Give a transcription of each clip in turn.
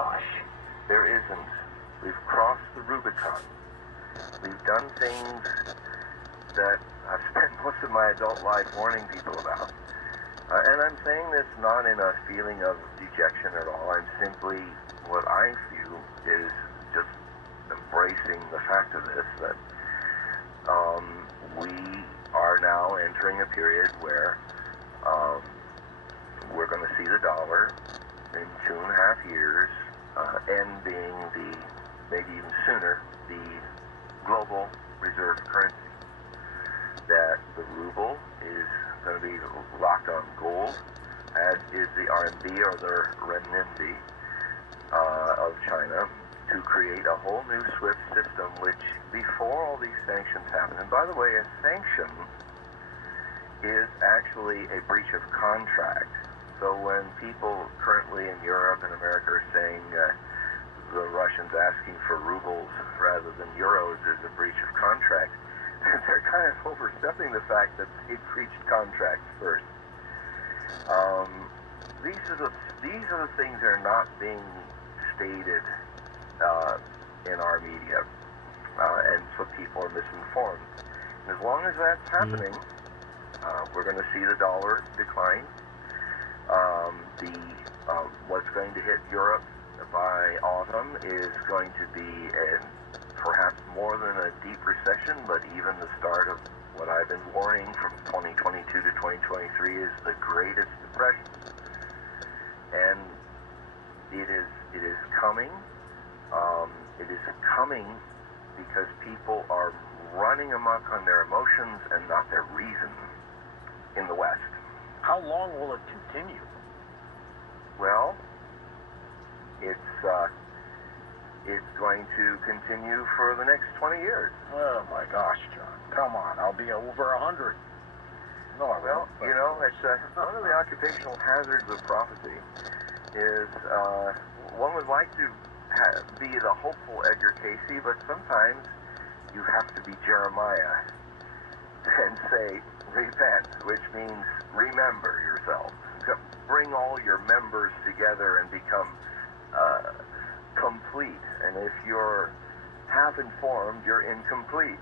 gosh. There isn't. We've crossed the Rubicon. We've done things that I've spent most of my adult life warning people about. And I'm saying this not in a feeling of dejection at all. I'm simply, what I feel is just embracing the fact of this, that we are now entering a period where we're going to see the dollar in 2.5 years end being the, maybe even sooner, the global reserve currency. That the ruble is going to be locked on gold, as is the RMB or the renminbi of China, to create a whole new SWIFT system, which before all these sanctions happen, and by the way, a sanction is actually a breach of contract. So when people currently in Europe and America are saying the Russians asking for rubles rather than euros is a breach of contract, they're kind of overstepping the fact that they breached contracts first. These are the things that are not being stated in our media, and so people are misinformed. And as long as that's happening, we're going to see the dollar decline. What's going to hit Europe by autumn is going to be perhaps more than a deep recession, but even the start of what I've been warning from 2022 to 2023 is the greatest depression. And it is coming. It is coming because people are running amok on their emotions and not their reason in the West. How long will it continue? Well, it's going to continue for the next 20 years. Oh my gosh, John! Come on, I'll be over 100. No, I well, won't. you know, it's one of the occupational hazards of prophecy is one would like to be the hopeful Edgar Casey, but sometimes you have to be Jeremiah and say repent, which means remember yourself. Bring all your members together and become complete. And if you're half informed, you're incomplete.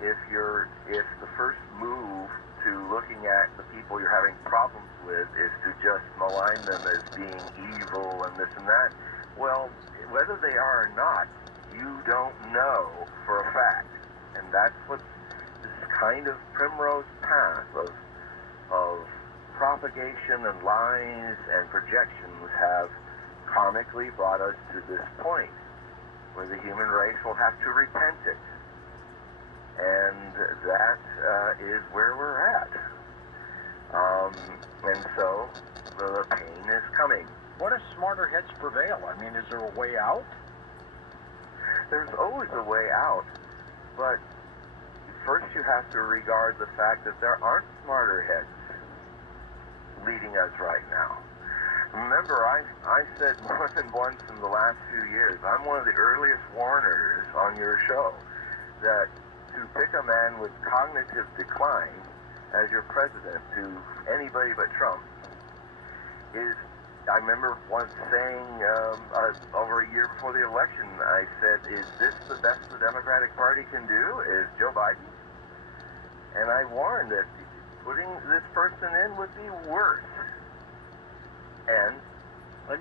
If the first move to looking at the people you're having problems with is to just malign them as being evil and this and that, well, whether they are or not, you don't know for a fact. And that's what this kind of primrose path of propagation and lies and projections have karmically brought us to this point where the human race will have to repent it. And that is where we're at. And so the pain is coming. What if smarter heads prevail? I mean, is there a way out? There's always a way out, but first you have to regard the fact that there aren't smarter heads leading us right now. Remember, I said more than once in the last few years, I'm one of the earliest warners on your show, that to pick a man with cognitive decline as your president to anybody but Trump is, I remember once saying over a year before the election, I said, is this the best the Democratic Party can do? Is Joe Biden? And I warned that putting this person in would be worse. And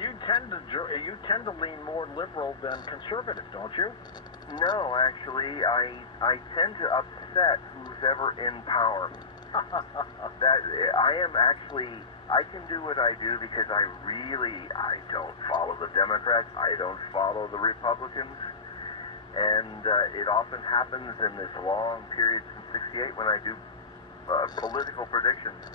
you tend to lean more liberal than conservative, don't you? No, actually, I tend to upset who's ever in power. That I can do what I do because I don't follow the Democrats, I don't follow the Republicans, and it often happens in this long period since '68 when I do political predictions,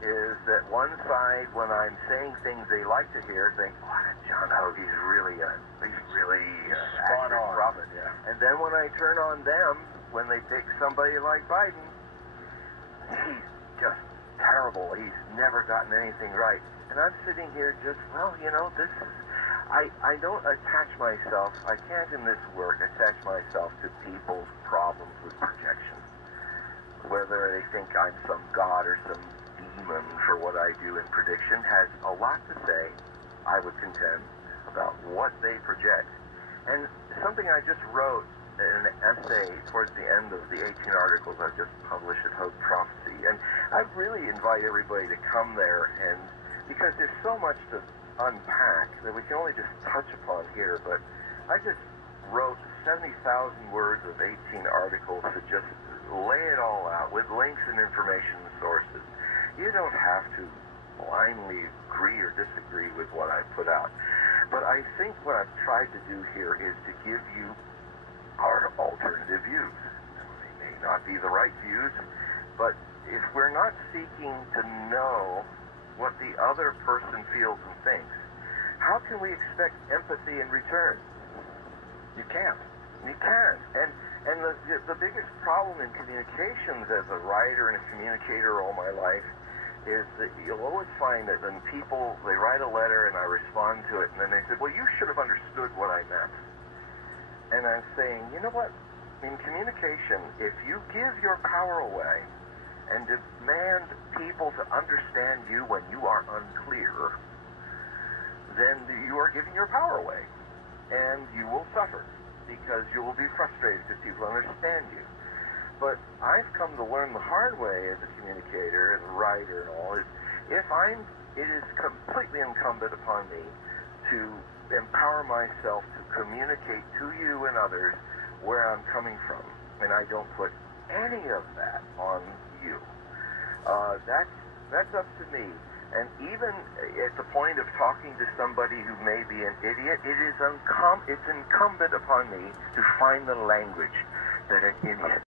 is that one side, when I'm saying things they like to hear, think, "What, John Hogue, he's really spot on. prophet." Yeah. And then when I turn on them, when they pick somebody like Biden, he's just terrible. He's never gotten anything right. And I'm sitting here just, well, you know, this is, I don't attach myself, I can't in this work attach myself to people's problems with projection. Whether they think I'm some god or some demon for what I do in prediction has a lot to say, I would contend, about what they project. And something I just wrote, an essay towards the end of the 18 articles I just published at Hope Prophecy. And I really invite everybody to come there, and because there's so much to unpack that we can only just touch upon here, but I just wrote 70,000 words of 18 articles to just lay it all out with links and information sources. You don't have to blindly agree or disagree with what I put out. But I think what I've tried to do here is to give you our alternative views. They may not be the right views, but if we're not seeking to know what the other person feels and thinks, how can we expect empathy in return? You can't. You can't. And the biggest problem in communications as a writer and a communicator all my life is that you'll always find that when people, they write a letter and I respond to it, and then they say, well, you should have understood what I meant. And I'm saying, you know what? In communication, if you give your power away and demand people to understand you when you are unclear, then you are giving your power away. And you will suffer because you will be frustrated because people understand you. But I've come to learn the hard way as a communicator, as a writer and all, is it is completely incumbent upon me to empower myself to communicate to you and others where I'm coming from. And I don't put any of that on you. That's up to me. And even at the point of talking to somebody who may be an idiot, it's incumbent upon me to find the language that an idiot